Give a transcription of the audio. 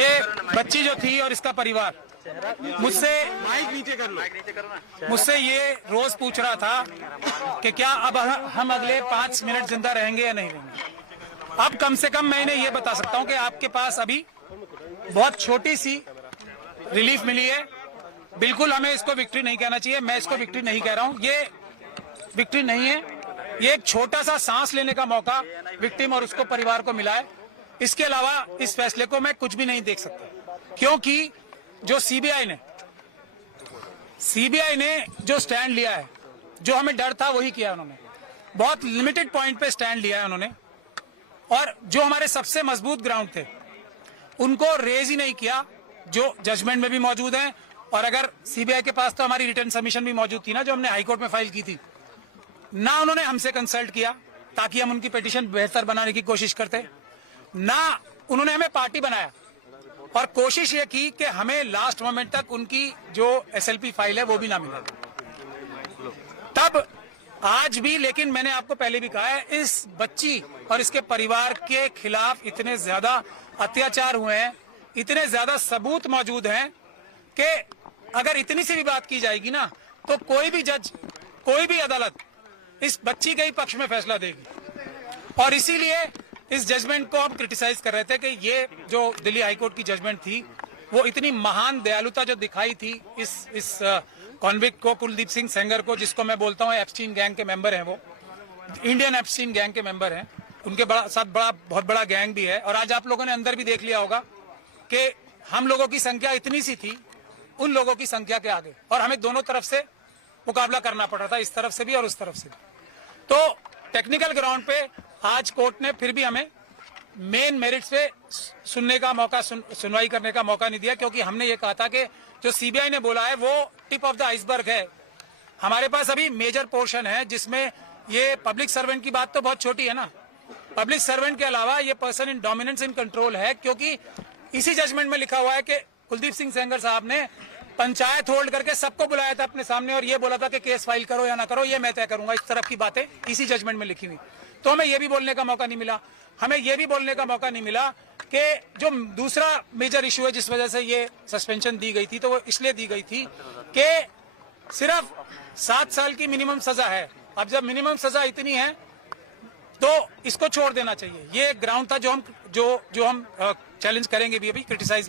ये बच्ची जो थी और इसका परिवार मुझसे मुझसे ये रोज पूछ रहा था कि क्या अब हम अगले 5 मिनट जिंदा रहेंगे या नहीं रहेंगे। अब कम से कम मैं इन्हें ये बता सकता हूं कि आपके पास अभी बहुत छोटी सी रिलीफ मिली है। बिल्कुल हमें इसको विक्ट्री नहीं कहना चाहिए, मैं इसको विक्ट्री नहीं कह रहा हूं, ये विक्ट्री नहीं है। ये एक छोटा सा सांस लेने का मौका विक्टिम और उसको परिवार को मिला है। इसके अलावा इस फैसले को मैं कुछ भी नहीं देख सकता, क्योंकि जो सीबीआई ने जो स्टैंड लिया है, जो हमें डर था वही किया उन्होंने। बहुत लिमिटेड पॉइंट पे स्टैंड लिया है उन्होंने, और जो हमारे सबसे मजबूत ग्राउंड थे उनको रेज ही नहीं किया, जो जजमेंट में भी मौजूद है। और अगर सीबीआई के पास तो हमारी रिटर्न सबमिशन भी मौजूद थी ना, जो हमने हाईकोर्ट में फाइल की थी, ना उन्होंने हमसे कंसल्ट किया ताकि हम उनकी पिटीशन बेहतर बनाने की कोशिश करते, ना उन्होंने हमें पार्टी बनाया और कोशिश ये की कि हमें लास्ट मोमेंट तक उनकी जो एसएलपी फाइल है वो भी ना मिला। तब आज भी, लेकिन मैंने आपको पहले भी कहा है, इस बच्ची और इसके परिवार के खिलाफ इतने ज्यादा अत्याचार हुए हैं, इतने ज्यादा सबूत मौजूद हैं कि अगर इतनी सी भी बात की जाएगी ना, तो कोई भी जज, कोई भी अदालत इस बच्ची के ही पक्ष में फैसला देगी। और इसीलिए इस जजमेंट को हम क्रिटिसाइज कर रहे थे कि ये जो दिल्ली हाईकोर्ट की जजमेंट थी वो इतनी महान दयालुता जो दिखाई थी इस कॉन्विक्ट को, कुलदीप सिंह सेंगर को, जिसको मैं बोलता हूँ एप्स्टीन गैंग के मेंबर हैं, वो इंडियन एप्स्टीन गैंग के मेंबर हैं, उनके बहुत बड़ा गैंग भी है। और आज आप लोगों ने अंदर भी देख लिया होगा कि हम लोगों की संख्या इतनी सी थी उन लोगों की संख्या के आगे, और हमें दोनों तरफ से मुकाबला करना पड़ रहा था, इस तरफ से भी और उस तरफ से भी। तो टेक्निकल ग्राउंड पे आज कोर्ट ने फिर भी हमें मेन मेरिट्स पे सुनने का मौका, सुनवाई करने का मौका नहीं दिया, क्योंकि हमने ये कहा था कि जो सीबीआई ने बोला है वो टिप ऑफ द आइसबर्ग है। हमारे पास अभी मेजर पोर्शन है जिसमें ये पब्लिक सर्वेंट की बात तो बहुत छोटी है ना, पब्लिक सर्वेंट के अलावा ये person in dominance in control है, क्योंकि इसी जजमेंट में लिखा हुआ है कि कुलदीप सिंह सेंगर साहब ने पंचायत होल्ड करके सबको बुलाया था अपने सामने और ये बोला था कि केस फाइल करो या ना करो ये मैं तय करूंगा। इस तरफ की बातें इसी जजमेंट में लिखी हुई। तो हमें ये भी बोलने का मौका नहीं मिला, हमें ये भी बोलने का मौका नहीं मिला कि जो दूसरा मेजर इशू है जिस वजह से ये सस्पेंशन दी गई थी, तो वो इसलिए दी गई थी कि सिर्फ 7 साल की मिनिमम सजा है। अब जब मिनिमम सजा इतनी है तो इसको छोड़ देना चाहिए। ये ग्राउंड था जो हम चैलेंज करेंगे भी, अभी क्रिटिसाइज भी